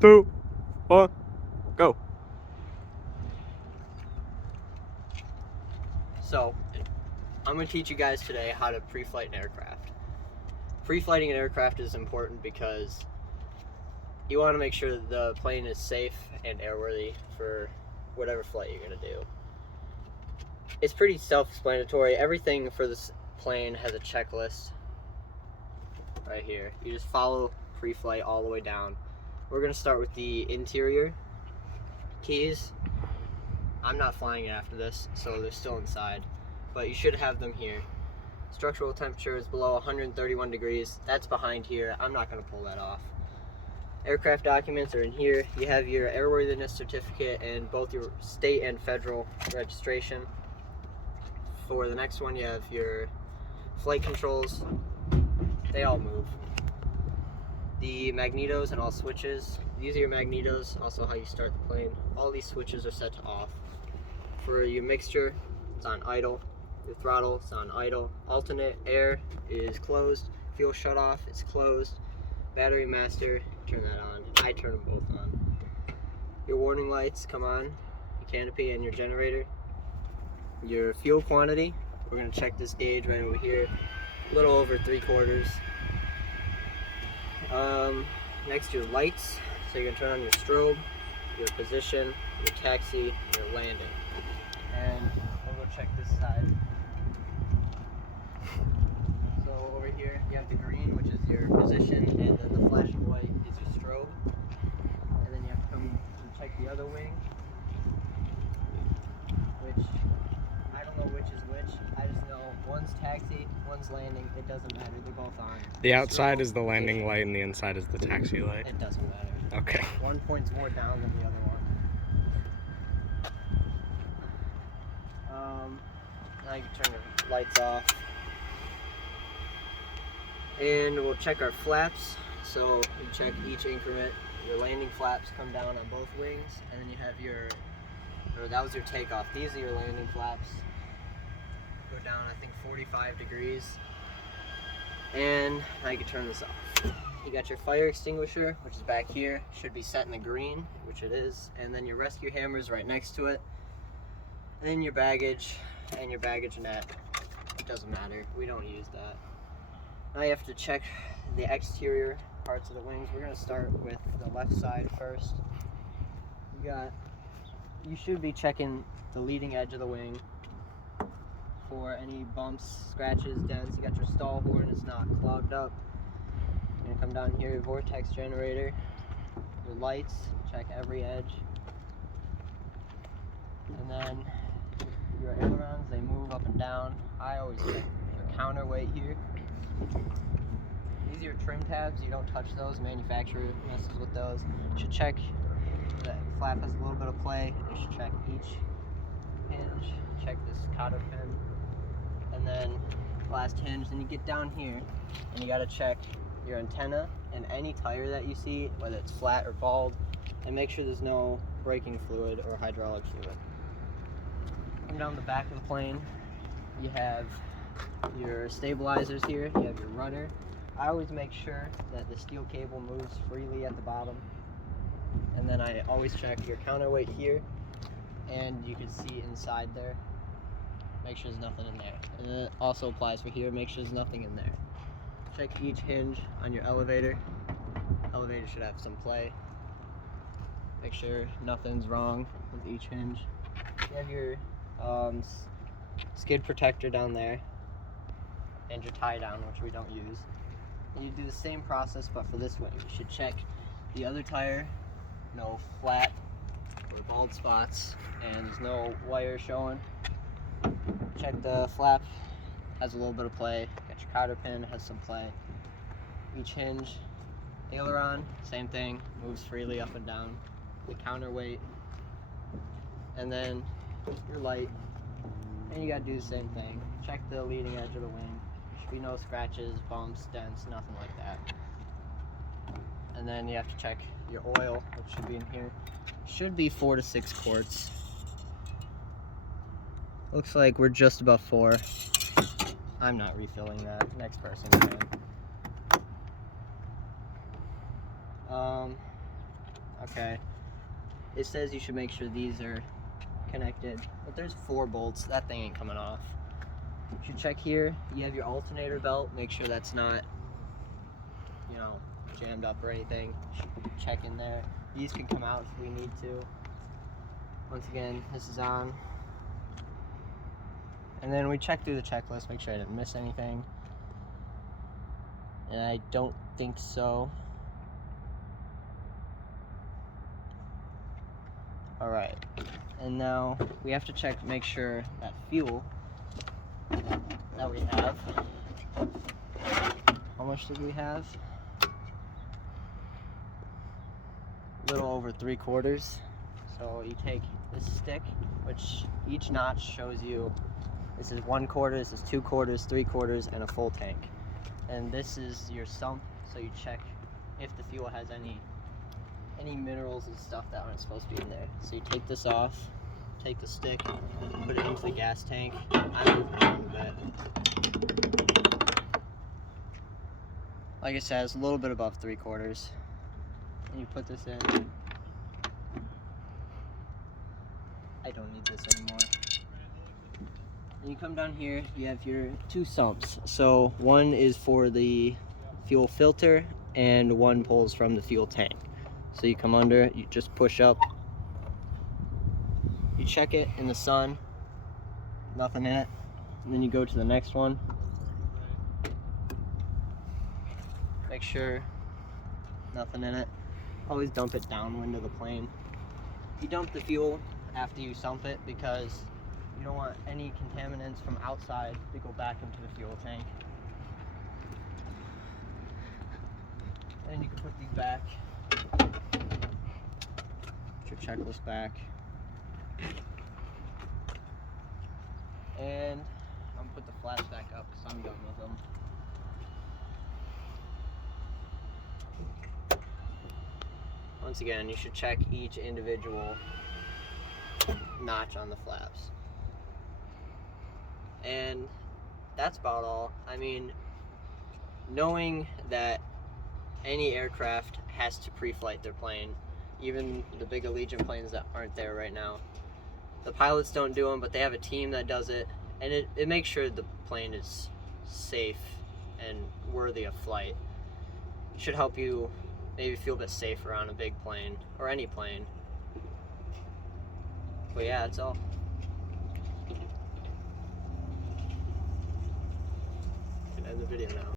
2, 1, go. So, I'm going to teach you guys today how to pre-flight an aircraft. Pre-flighting an aircraft is important because you want to make sure that the plane is safe and airworthy for whatever flight you're going to do. It's pretty self-explanatory. Everything for this plane has a checklist right here. You just follow pre-flight all the way down. We're going to start with the interior keys. I'm not flying it after this, so they're still inside, but you should have them here. Structural temperature is below 131 degrees. That's behind here. I'm not going to pull that off. Aircraft documents are in here. You have your airworthiness certificate and both your state and federal registration. For the next one, you have your flight controls. They all move. The magnetos and all switches. These are your magnetos, also how you start the plane. All these switches are set to off. For your mixture, it's on idle. Your throttle is on idle. Alternate air is closed. Fuel shut off is closed. Battery master, turn that on. I turn them both on. Your warning lights come on. Your canopy and your generator. Your fuel quantity, we're going to check this gauge right over here. A little over 3/4. Next, your lights. So you're going to turn on your strobe, your position, your taxi, your landing. And we'll go check this side. So over here you have the green, which is your position, and then the flashing white is your strobe. And then you have to come and check the other wing, which I don't know which is which. I just know one's taxi, one's landing. It doesn't matter. They're both on. The outside is the landing light and the inside is the taxi light. It doesn't matter. Okay. One point's more down than the other one. Now you can turn the lights off. And we'll check our flaps. So you check each increment. Your landing flaps come down on both wings, and then you have your, or that was your takeoff. These are your landing flaps. Go down, I think, 45 degrees. And now you can turn this off. You got your fire extinguisher, which is back here. Should be set in the green, which it is. And then your rescue hammer is right next to it. And then your baggage and your baggage net. It doesn't matter. We don't use that. Now you have to check the exterior parts of the wings. We're going to start with the left side first. You should be checking the leading edge of the wing for any bumps, scratches, dents. You got your stall horn, it's not clogged up. You're going to come down here, your vortex generator, your lights, check every edge. And then your ailerons, they move up and down. I always check your counterweight here. These are your trim tabs. You don't touch those. Manufacturer messes with those. You should check the flap has a little bit of play. You should check each hinge. Check this cotter pin. And then last hinge. Then you get down here and you got to check your antenna and any tire that you see, whether it's flat or bald, and make sure there's no braking fluid or hydraulic fluid. Come down the back of the plane. You have your stabilizers here. You have your rudder. I always make sure that the steel cable moves freely at the bottom. And then I always check your counterweight here. And you can see inside there. Make sure there's nothing in there. And then it also applies for here. Make sure there's nothing in there. Check each hinge on your elevator. Elevator should have some play. Make sure nothing's wrong with each hinge. You have your skid protector down there and your tie down, which we don't use. And you do the same process, but for this wing. You should check the other tire, no flat or bald spots, and there's no wire showing. Check the flap, has a little bit of play. Got your cotter pin, has some play. Each hinge, aileron, same thing, moves freely up and down. The counterweight, and then your light, and you gotta do the same thing. Check the leading edge of the wing. There should be no scratches, bumps, dents, nothing like that. And then you have to check your oil, which should be in here. Should be 4 to 6 quarts. Looks like we're just above 4. I'm not refilling that. Next person can. Okay. It says you should make sure these are connected, but there's 4 bolts. That thing ain't coming off. You should check here. You have your alternator belt. Make sure that's not, you know, jammed up or anything. Check in there. These can come out if we need to. Once again, this is on. And then we check through the checklist, make sure I didn't miss anything. And I don't think so. All right, and now we have to check, make sure that fuel that we have, how much did we have? A little over 3/4. So you take this stick, which each notch shows you, this is 1/4, this is 2/4, 3/4, and a full tank. And this is your sump, so you check if the fuel has any minerals and stuff that aren't supposed to be in there. So you take this off, take the stick, put it into the gas tank. I moved it a little bit. Like I said, it's a little bit above 3/4. And you put this in. I don't need this anymore. And you come down here, you have your 2 sumps. So one is for the fuel filter and one pulls from the fuel tank. So you come under, you just push up, you check it in the sun, nothing in it, and then you go to the next one, make sure nothing in it. Always dump it downwind of the plane. You dump the fuel after you sump it because you don't want any contaminants from outside to go back into the fuel tank. And you can put these back. Put your checklist back. And I'm gonna put the flaps back up because I'm done with them. Once again, you should check each individual notch on the flaps. And that's about all. I mean, knowing that any aircraft has to pre-flight their plane, even the big Allegiant planes that aren't there right now. The pilots don't do them, but they have a team that does it, and it makes sure the plane is safe and worthy of flight. It should help you maybe feel a bit safer on a big plane, or any plane. But yeah, that's all. Can end the video now.